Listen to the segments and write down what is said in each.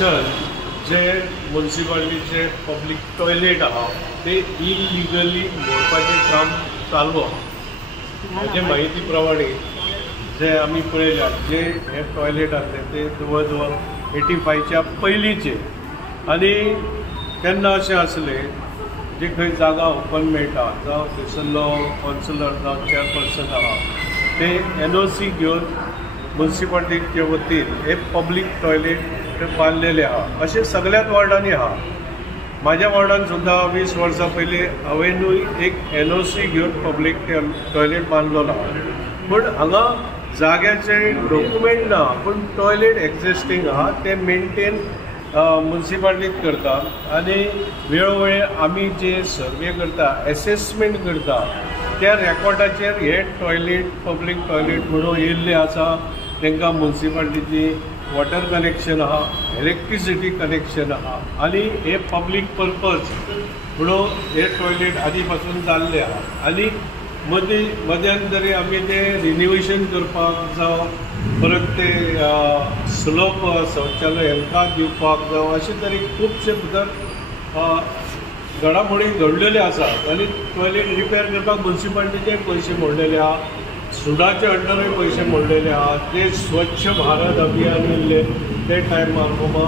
वर्षान जे म्युनिसिपालिटीचे public toilet आहा ते इलिगली मोडपाचें काम चालू आहा। म्हजे माहिती प्रमाणे जे आमी पळयल्यात जे हे टॉयलेट आसले ते जवळ जवळ 85च्या पयलींचे आनी केन्ना अशें आसलें जे खंय जागा ओपन मेळटा जावं थंयसरलो कॉन्सिलर जावं चेअरपर्सन आहा ते NOC घेवन म्युनिसिपालिटीचे वतीन हे पब्लीक टॉयलेट बांदलेले आहा। अशें सगळ्याच वॉर्डांनी आहा। म्हाज्या वॉर्डान सुद्दां 20 वर्सां पयलीं हांवेनूय एक NOC घेवन पब्लीक टॉयलेट बांदलेलो आहा। पूण हांगा जाग्याचे डॉक्युमेंट ना पूण टॉयलेट एक्झिस्टींग आहा ते मेंटेन म्युनिसिपालिटीच करता आनी वेळोवेळी आमी जे सर्वे करता एसेसमेंट करता त्या रेकॉर्डाचेर हे टॉयलेट पब्लीक टॉयलेट म्हणून येयल्ले आसा। तांकां म्युनिसिपालिटीची वॉटर कनेक्शन आहा, इलेक्ट्रिसिटी कनेक्शन आहा आनी हे पब्लीक पर्पज म्हणून हे टॉयलेट आदी पासून जाल्ले आहा। आनी मध्यांतरी आमी ते रिन्युवेशन करपाक जावं परत ते स्लोप शौचालय हांकां दिवपाक जावं अशे तरी खुबशे भितर घडामोडी घडलेले आसात आनी टॉयलेट रिपेर करपाक म्युनिसिपालिटीचे पयशे मोडलेले आहा, सुडाचे अंडरूय पयशे मोडलेले आहा। ते स्वच्छ भारत अभियान येयल्ले ते टायमार बाबा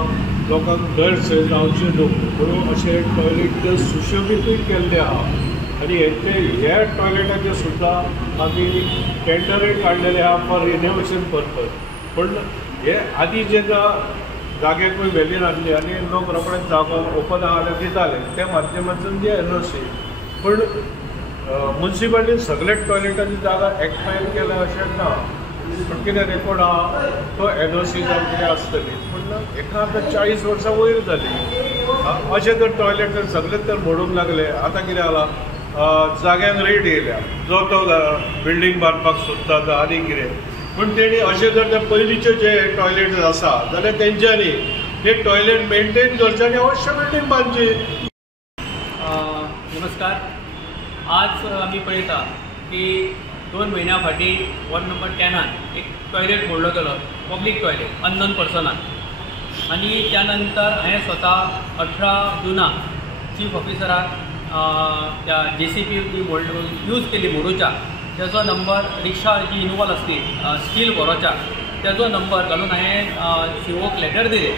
लोकांक गैरसोय जावचे न्हू म्हणून अशे टॉयलेट सुशोभीतूय केल्ले आहा आनी हे टॉयलेटाचे सुद्दां आमी टेंडरूय काडलेले आहा फॉर रिनोवेशन पर्पज। पूण हे आदी जेन्ना जाग्याकूय व्हॅल्यू नासली आनी लोक रोखडेच जागो ओपन आहा जाल्यार दिताले त्या माध्यमांतून जे NOC पूण म्युनिसिपालिटीन सगळ्याच टॉयलेटाची जागा एक्सपायर केल्या अशें ना। पूण कितें रेकॉर्ड आहा तो NOC जावन कितें आसतली पूण एका आतां 40 वर्सां वयर जाली अशें जर टॉयलेट जर सगळेच तर मोडूंक लागले आतां कितें जाला जाग्यांक रेट येयल्या जो तो बिल्डींग बांदपाक सोदता जावं आनी कितें पूण तेणी अशें जर ते पयलींचे जे टॉयलेट आसा जाल्यार तेंच्यांनी ते टॉयलेट मेंटेन करचे आनी अवश्य बिल्डींग बांदची। नमस्कार। आज आमी पळयता की 2 म्हयन्या फाटीं वॉर्ड नंबर 10 एक टॉयलेट मोडलो गेलो, पब्लीक टॉयलेट अननोन पर्सनान आनी त्या नंतर हांवें स्वता 18 जुनाक चीफ ऑफिसराक त्या JCB यूज केली मोडूच्या त्याचो नंबर रिक्षा जी इनवॉल्व आसली स्टील व्हरोच्या त्याचो नंबर घालून हांवें COक लेटर दिले।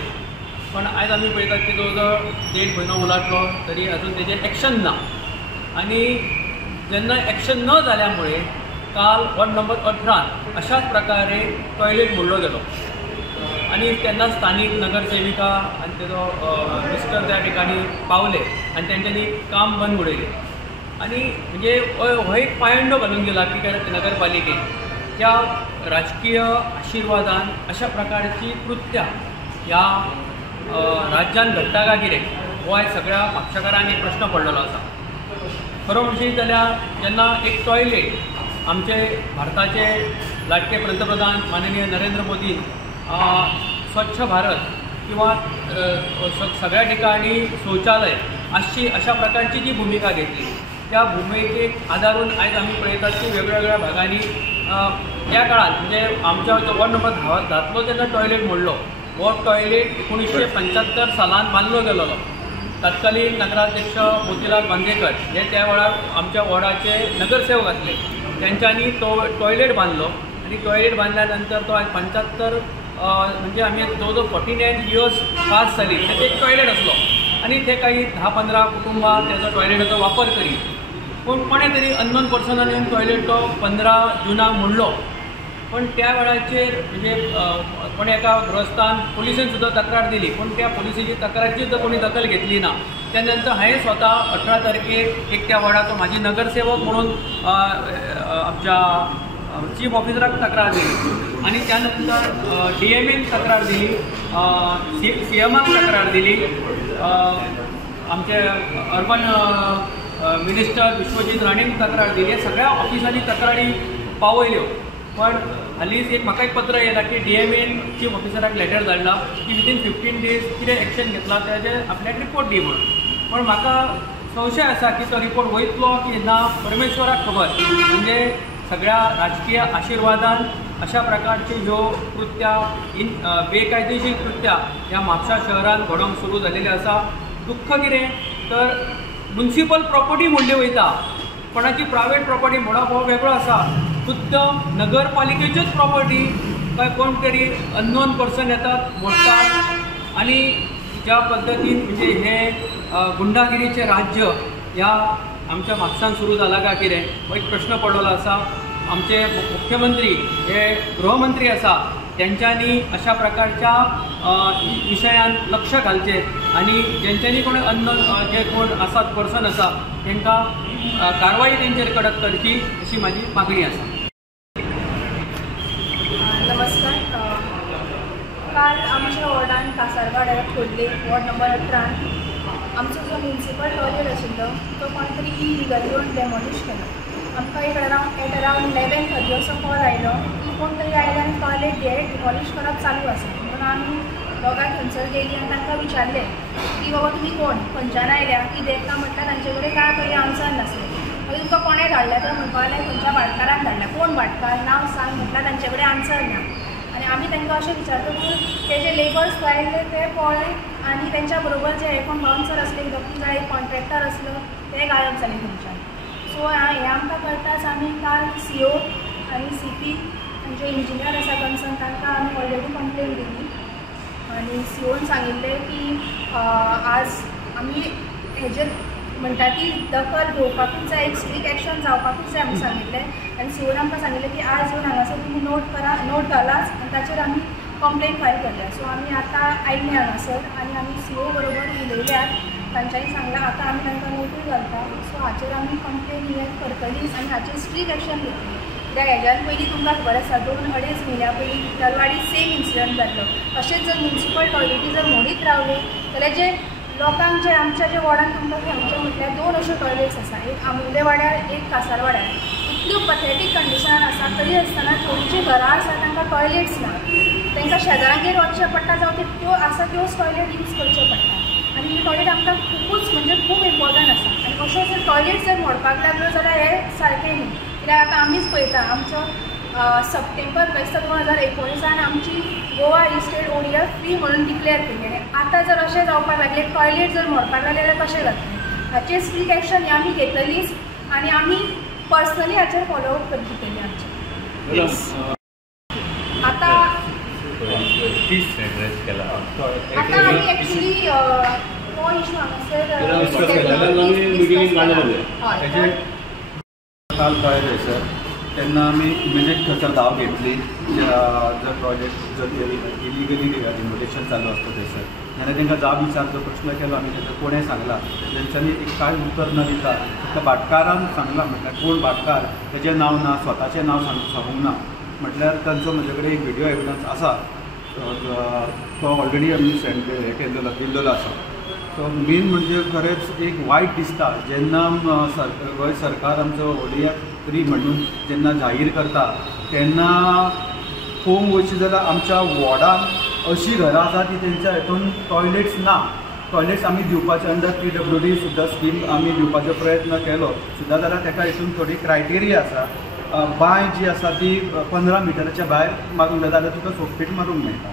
पण आयज आमी पळयतात की जवळ जवळ 1.5 म्हयनो उलटलो तरी अजून तेजेर एक्शन ना आनी जेन्ना एक्शन न जाल्यामुळे काल वॉर्ड नंबर 18 अशाच प्रकारे टॉयलेट मोडलो गेलो आनी तेन्ना स्थानीक नगरसेविका आनी तेजो मिस्टर त्या ठिकाणी पावले आनी तेंच्यांनी काम बंद उडयलें आनी म्हणजे हो एक पायंडो घालून गेला की नगरपालिकेन त्या राजकीय आशिर्वादान अशा प्रकारची कृत्यां ह्या राज्यान घडटा काय कितें हो आयज सगळ्या म्हापशेकारांक एक प्रश्न पडलेलो आसा। खरो म्हणशीत जाल्यार जेन्ना एक टॉयलेट आमचे भारताचे लाडके पंतप्रधान माननीय नरेंद्र मोदीन स्वच्छ भारत किंवा सगळ्या ठिकाणी शौचालय अशा प्रकारची जी भूमिका घेतली त्या भूमिकेक आदारून आयज आमी पळयतात की वेगवेगळ्या भागांनी त्या काळात म्हणजे आमच्या वॉर्ड नंबर 10 जेन्ना टॉयलेट मोडलो हो टॉयलेट 1975 सालांत बांदलो गेलोलो। तत्कालीन नगराध्यक्ष मोतीलाल बांदेकर हे त्या वेळार आमच्या वॉर्डाचे नगरसेवक आसले तेंच्यांनी तो टॉयलेट बांदलो आनी टॉयलेट बांदल्या नंतर तो आज 75 म्हणजे आमी जवळ जवळ 49 इयर्स पास जाली ते एक टॉयलेट आसलो आनी ते काही 10-15 कुटुंबां त्याचो टॉयलेटाचो वापर करी पूण कोणे तरी अननोन पर्सनान येवन टॉयलेट तो 15 जुनाक मोडलो। पण त्या वेळाचेर म्हणजे कोणे एका गृहस्थान पुलिसेन सुद्दां तक्रार दिली पूण त्या पुलिसेची तक्रारची सुद्दां कोणी दखल घेतली ना। त्या नंतर हांवें स्वता 18 तारखेक एक त्या वॉर्डाचो म्हाजी नगरसेवक म्हणून आमच्या चीफ ऑफिसराक तक्रार दिली आनी त्यानंतर DMAक तक्रार दिली, CMाक तक्रार दिली, आमचे अर्बन मिनिस्टर विश्वजीत राणेक तक्रार दिली। सगळ्या ऑफिसांनी तक्रारी पावयल्यो पण हालींच एक म्हाका एक पत्र येयलां की DMAन चीफ ऑफिसराक लेटर धाडला की विदीन 15 डेज कितें एक्शन घेतला तेजे आपल्याक रिपोर्ट दी म्हणून। पण म्हाका संशय आसा की तो रिपोर्ट वयतलो की ना परमेश्वराक खबर। म्हणजे सगळ्या राजकीय आशिर्वादान अशा प्रकारचे ह्यो कृत्या बेकायदेशीर कृत्या ह्या म्हापसा शहरात घडोवंक सुरू झालेले आसा. दुःख कितें तर म्युनिसिपल प्रॉपर्टी म्हणली वयता, कोणाची प्रायवेट प्रॉपर्टी म्हणप हो वेगळो आसा. खुद्द नगरपालिकेच्योच प्रॉपर्टी काय कोण तरी अननोन पर्सन येतात, मोडटात आणि ज्या पद्दतीन म्हणजे हे गुंडागिरीचे राज्य ह्या आमच्या म्हापसान सुरू जाला काय कितें हो एक प्रश्न पडलेलो आसा. आमचे मुख्यमंत्री हे गृहमंत्री आसा, त्यांच्यानी अशा प्रकारच्या विशयान लक्ष घालचे आणि ज्यांच्यांनी कोण अननोन जे कोण आसात पर्सन आसा तांकां कारवाई तेंचेर कडक करची अशी माझी मागणी आसा. नमस्कार. काल आमच्या वॉर्डान कासारवाड्यार खोर्ले वॉर्ड नंबर 18 आमचो जो म्युनिसिपल टॉयलेट आशिल्लो तो कोण तरी इलिगली येवन डेमोलिश केलो. आमकां एक अरावंड 11:30 असो कॉल आयलो की कोण तरी आयल्यान टॉयलेट डिमॉलिश करप चालू आसा. म्हणून आमी दोगांय थंयसर गेली आनी तांकां विचारलें की बाबा तुमी कोण, खंयच्यान आयल्या, कितें काय म्हटल्यार तांचे कडेन काय पयलीं आन्सर नासलें. मागीर तुमकां कोणें धाडलें तर म्हणपाक लागलें खंयच्या भाटकारान धाडलें. कोण भाटकार, नांव सांग म्हटल्यार तांचे कडेन आन्सर ना. आनी आमी तांकां अशें विचारतकूच ते जे लेबर्स आयिल्ले ते पळय आनी तेंच्या बरोबर जे एकूण बाउन्सर आसले, जो एक कॉन्ट्रॅक्टर आसलो ते गायब जाले थंयच्यान. सो हें आमकां कळटाच आमी काल CO आनी CP जे इंजिनियर आसा कन्सर्न तांकां आमी ऑलरेडी कंप्लेन दिली आनी COन सांगिल्लें की आज आमी हेजेर म्हणटा ती दखल घेवपाकूच जाय, एक स्ट्रीक्ट एक्शन जावपाकूच जाय आमी सांगिल्लें. आनी COन आमकां सांगिल्लें की आज येवन हांगासर तुमी नोट घालात आनी ताचेर आमी कंप्लेन फायल करया. सो आमी आतां आयिल्ले हांगासर आनी आमी CO बरोबर उलयल्यात. तांच्यांनी सांगलां आतां आमी तांकां नोटूय घालता. सो हाचेर आमी कंप्लेन हें करतलीच आनी हाचेर स्ट्रीक्ट एक्शन घेतली. कित्याक हेज्यान पयलीं तुमकां खबर आसा 2-2.5 म्हयन्या पयलीं कितलवाडी सेम इन्सिडंट जाल्लो. अशेंच जर म्युनिसिपल टॉयलेटी जर मोडीत रावले जाल्यार जे लोकांक जे आमच्या जे वॉर्डान तुमकां सांगचें म्हटल्यार 2 अश्यो टॉयलेट्स आसा, एक आमुले वाड्यार, एक कासार वाड्यार. इतल्यो पथेटीक कंडिशनान आसा तरी आसतना थोडींची घरां आसा तांकां टॉयलेट्स ना. तांकां शेजारांगेर वचचें पडटा जावं त्यो आसा त्योच टॉयलेट यूज करच्यो पडटा. आनी ही टॉयलेट आमकां खूबच म्हणजे खूब इम्पॉर्टंट आसा. आनी अश्यो जर टॉयलेट जर मोडपाक लागल्यो जाल्यार हें सारकें न्ही. कित्याक आतां आमीच पळयता आमचो सप्टेंबर 2019 आमची गोवा स्टेट ODF फ्री म्हणून डिक्लेअर केलेलें. आतां जर अशें जावपाक लागलें, टॉयलेट जर मोडपाक लागलें जाल्यार कशें जातलें. हाचेर स्ट्रीक्ट एक्शन ही आमी घेतलीच आनी आमी पर्सनली हाचेर फॉलोअप करतली आमचे. आतां आमी एक्चुली हो इशू हांगासर काल कळ्ळें सर, तेन्ना आमी इमिजिएट थंयसर धांव घेतली. जर प्रोजेक्ट जर इलिगली डिमोलिशन चालू आसता थंयसर जाल्यार तांकां जाब विचारचो प्रश्न केलो आमी. तेन्ना कोणें सांगलां तेंच्यांनी एक कांय उतर न दिता फक्त भाटकारान सांगलां. म्हटल्यार कोण भाटकार तेजें नांव ना, स्वताचें नांव सांगूंक ना. म्हटल्यार तांचो म्हजे कडेन एक व्हिडिओ एविडन्स आसा, तो ऑलरेडी आमी दिल्लो आसा. सो मेन म्हणजे खरेंच एक वायट दिसता जेन्ना गोंय सरकार आमचो ODF फ्री म्हणून जेन्ना जाहीर करता तेन्ना पळोवंक वयची जाल्यार आमच्या वॉर्डान अशीं घरां आसा की तेंच्या हितून टॉयलेट्स ना. टॉयलेट्स आमी दिवपाचे अंडर PWD सुद्दां स्कीम आमी दिवपाचो प्रयत्न केलो सुद्दां, जाल्यार ताका हितून थोडी क्रायटेरिया आसा. बांय जी आसा ती 15 मिटराच्या भायर मारूंक जाय जाल्यार तुका सोकपीट मारूंक मेळटा,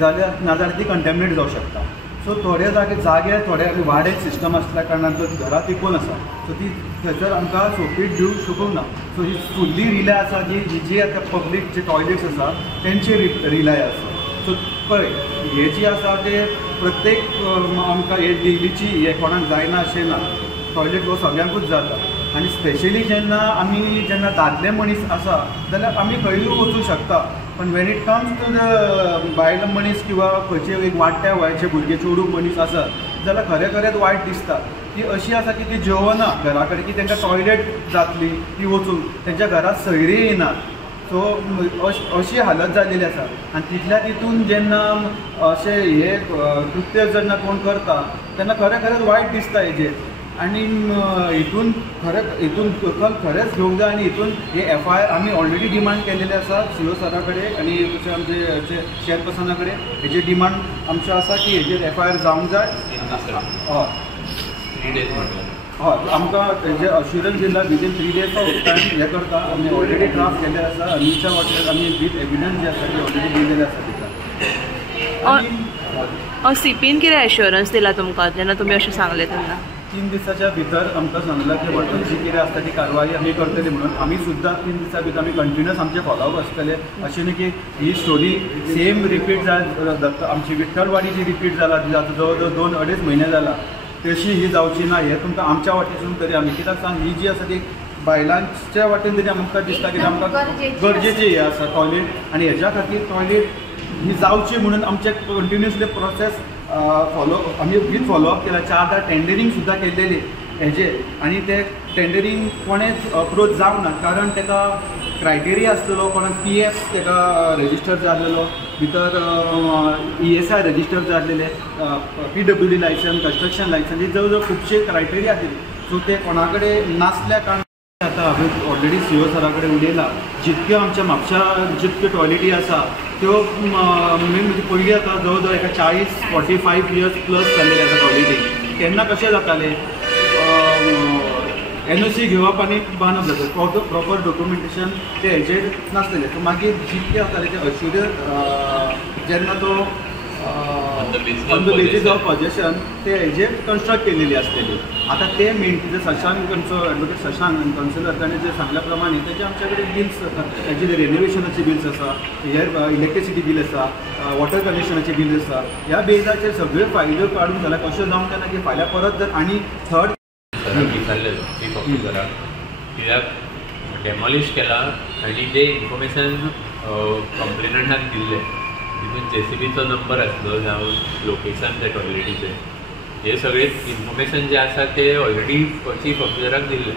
जाल्यार नाजाल्यार ती कंटेमिनेट जावंक शकता. सो थोडे जागे थोडे वाडेक सिस्टम आसल्या कारणान तो घरां तिकून आसा. सो ती थंयसर आमकां सोपीट दिवंक शकूंक ना. सो ही फुल्ली रिलाय आसा जी आतां पब्लीक जे टॉयलेट्स आसा तेंचेर रिलाय आसा. सो पळय हे जी आसा ते प्रत्येक आमकां हे डेलीची हे कोणाक जायना अशें ना. टॉयलेट हो सगळ्यांकूच जाता आनी स्पेशली जेन्ना दादले मनीस आसा जाल्यार आमी खंयूय वचूंक शकता. पण when it comes to the bile मनीस किंवा खंयचे एक वाडट्या वयाचे भुरगे चेडूं मनीस आसा जाल्यार खरेंच वायट दिसता. ती अशी आसा की ती जेवना घरा कडेन की तांकां टॉयलेट जातली ती वचून तेंच्या घरांत सयरी येना. सो अशी हालत जाल्लेली आसा. आनी तितल्या तितून जेन्ना अशें हे कृत्य जेन्ना कोण करता तेन्ना खरेंच वायट दिसता हेजेर. आनी हितून दखल खरेंच घेवंक जाय. आनी हितून हे FIR आमी ऑलरेडी डिमांड केलेले आसा CO सरा कडेन आनी तशें आमचे चेअरपर्सना कडेन. हेजेर डिमांड आमचो आसा की हेजेर FIR जावंक जाय. हय हय आमकां तेजे अश्युरन्स दिला विदीन 3 days ऑफ टायम हे करता आमी ऑलरेडी ड्राफ्ट केल्ले आसा आनीच्या वाटेर आमी विथ एविडन्स जे आसा ते ऑलरेडी दिलेले आसा तिका. सीपीन कितें एश्युरन्स दिला तुमकां जेन्ना तुमी अशें सांगलें तेन्ना? 3 दिसाच्या भितर आमकां सांगलां की वॉटर जी कितें आसता ती कारवाई आमी करतली म्हणून. आमी सुद्दां 3 दिसां भितर आमी कंटिन्युअस आमचे फॉलोअप आसतले. अशें न्ही की ही स्टोरी सेम रिपीट जायत आमची विठ्ठलवाडी जी रिपीट जाला आतां जवळ जवळ 2-2.5 म्हयने जाला तशी ही जावची ना. हे तुमकां आमच्या वाटेसून तरी आमी कित्याक सांग ही जी आसा ती बायलांच्या वाटेन तरी आमकां दिसता की आमकां गरजेची हे आसा टॉयलेट आनी हेज्या खातीर टॉयलेट ही जावची म्हणून आमचे कंटिन्युअसली प्रोसेस फॉलो आमी वीथ फॉलोअप केला. 4दा टेंडरींग सुद्दां केल्लेली हेजे आनी ते टेंडरींग कोणेच अप्रोच जावंक ना कारण तेका क्रायटेरिया आसलेलो कोणाक PF तेका रजिस्टर जाल्लेलो भितर ESI रजिस्टर जाल्लेले PWD लायसन्स कन्स्ट्रक्शन लायसन्स ही जवळ जवळ खुबशे क्रायटेरिया आसले. सो ते कोणा कडेन नासल्या कारणान आतां हांवें ऑलरेडी CO सरा कडेन उलयलां जितक्यो आमच्या म्हापशा जितक्यो टॉयलेटी आसा त्यो मेन म्हणजे पयलीं आतां जवळ जवळ एका 40-45 years प्लस जाल्लेले आसा टॉयलेटी. तेन्ना कशें जातालें NOC घेवप आनी बांदप जाता प्रॉपर डॉक्युमेंटेशन ते हेजेर नासलेलें. सो मागीर जितकें जातालें तें अश्युरन्स जेन्ना तो on the basis of possession ते हेजेर कन्स्ट्रक्ट केलेली आसलेली. आतां ते मेन जे शशांक आमचो एडवोकेट शशांक आनी कौन्सिलर ताणें जे सांगल्या प्रमाणे तेजे आमचे कडेन बिल्स आसात. तेजे जे रेनोवेशनाचे बिल्स आसा हेर इलेक्ट्रिसिटी बिल आसा वॉटर कनेक्शनाचे बिल आसा ह्या बेजाचेर सगळ्यो फायल्यो काडून जाल्यार कशें जावंक जाता की फाल्यां परत जर आनी थर्ड विचारलेलो चीफ ऑफिसराक कित्याक डेमॉलिश केला आनी जे इन्फॉर्मेशन कंप्लेनंटाक दिल्ले तितून JCBचो नंबर आसलो जावं लोकेशन ते टॉयलेटीचे हे सगळे इन्फॉर्मेशन जे आसा ते ऑलरेडी चीफ ऑफिसराक दिल्ले.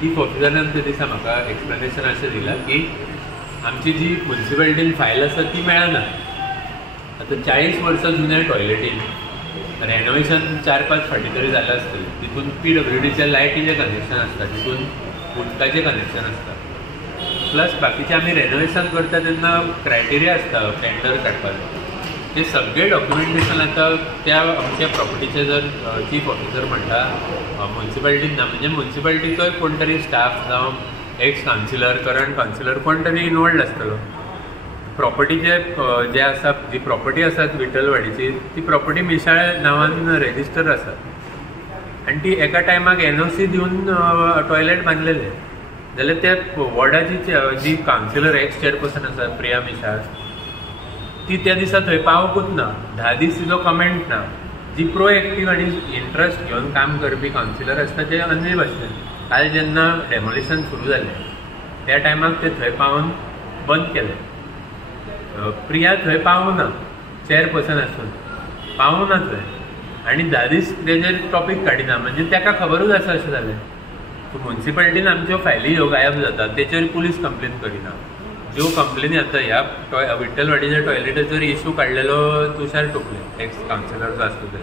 चीफ ऑफिसरान ते दिसा म्हाका एक्सप्लेनेशन अशें दिलां की आमची जी म्युन्सिपालिटीन फायल आसा ती मेळना. आतां 40 वर्सां जुन्या टॉयलेटीन रेनोवेशन 4-5 फावटी तरी जालें आसतलें. तितून PWDचें लायटीचें कनेक्शन आसता तितून उदकाचें कनेक्शन आसता प्लस बाकीचें आमी रेनोवेशन करता तेन्ना क्रायटेरिया आसता टेंडर काडपाचो ते सगळे डॉक्युमेंटेशन आतां त्या आमच्या प्रॉपर्टीचे जर चीफ ऑफिसर म्हणटा म्युन्सिपालिटीन ना म्हणजे म्युन्सिपालिटीचोय कोण तरी स्टाफ जावं एक्स कावन्सिलर करंट कावन्सिलर कोण तरी इनवॉल्ड आसतलो. प्रॉपर्टीचे जे आसा जी प्रॉपर्टी आसात विठ्ठलवाडीची ती प्रॉपर्टी मिसाळ नांवान रेजिस्टर आसा आनी ती एका टायमाक NOC दिवन टॉयलेट बांदलेले जाल्यार त्या वॉर्डाची जी कावन्सिलर एक्स चेअरपर्सन आसा प्रिया मिसाळ ती त्या दिसा थंय पावकूच ना. 10 दीस तिजो कमेंट ना. जी प्रोएक्टीव आनी इंट्रस्ट घेवन काम करपी कावन्सिलर आसता ते अन्य भाशेन काल जेन्ना डेमोलिशन सुरू जालें त्या टायमाक ते थंय पावन बंद केलें. प्रिया थंय पावना चेअरपर्सन आसून पावना थंय आनी 10 दीस तेजेर टॉपीक काडिना म्हणजे ताका खबरूच आसा अशें जालें. सो म्युन्सिपालिटीन आमच्यो फायली ह्यो गायब जातात तेचेर पुलीस कंप्लेन करिना. ज्यो कंप्लेनी आतां ह्या विठ्ठलवाडीच्या टॉयलेटाचेर इशू काडलेलो तुषार टोपले एक्स कावन्सिलर जो आसता ते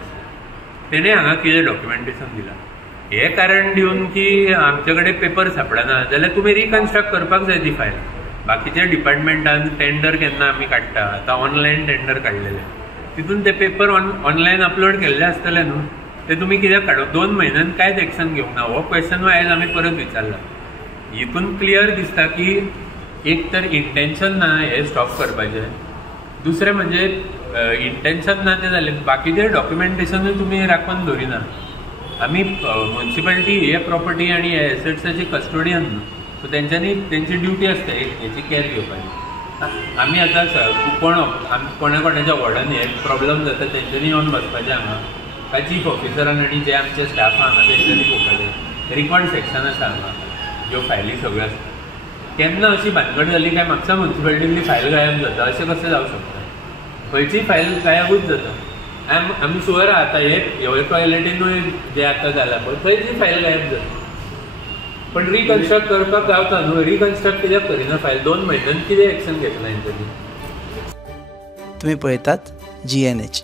तेणें हांगा कितें डॉक्युमेंटेशन दिलां हें कारण दिवन की आमचे कडेन पेपर सापडना जाल्यार तुमी रिकन्स्ट्रक्ट करपाक जाय ती फायल. बाकीच्या डिपार्टमेंटान टेंडर केन्ना आमी काडटा आतां ऑनलायन टेंडर काडलेले तितून ते पेपर ऑनलायन अपलोड केल्ले आसतले न्हू ते तुमी कित्याक काडप 2 म्हयन्यान कांयच एक्शन घेवंक ना. हो क्वेश्चन आयज आमी परत विचारला. हितून क्लियर दिसता की एक तर इंटेन्शन ना हे स्टॉप करपाचें दुसरें म्हणजे इंटेन्शन ना तें जालें बाकीचें डॉक्युमेंटेशनूय तुमी राखून दवरिना. आमी म्युन्सिपालिटी हे प्रॉपर्टी आनी हे एसेट्साची कस्टोडियन न्हू सो तेंच्यांनी तेंची ड्युटी आसता हेची कॅर घेवपाची. आमी आतां कोणाच्या वॉर्डान हे प्रॉब्लम जाता तेंच्यांनी येवन बसपाचें हांगा काय चीफ ऑफिसरान आनी जे आमचे स्टाफ हांगा तेंच्यांनी पळोवपाचें. रिकॉर्ड सेक्शन आसा हांगा ज्यो फायली सगळ्यो आसता केन्ना अशी भानगड जाली काय म्हापसा म्युन्सिपालिटींतली फायल गायब जाता अशें कशें जावं शकता. खंयचीय फायल गायबूच जाता. आमी शुअर आतां हे टॉयलेटीनूय जे आतां जाला पळय थंयची फायल गायब जाता पण रिकन्स्ट्रक्ट करपाक गावता न्हू. रिकन्स्ट्रक्ट कित्याक करिना फायल 2 म्हयन्यान कितें एक्शन घेतला हेंच्यांनी. तुम्ही पळयतात GNH.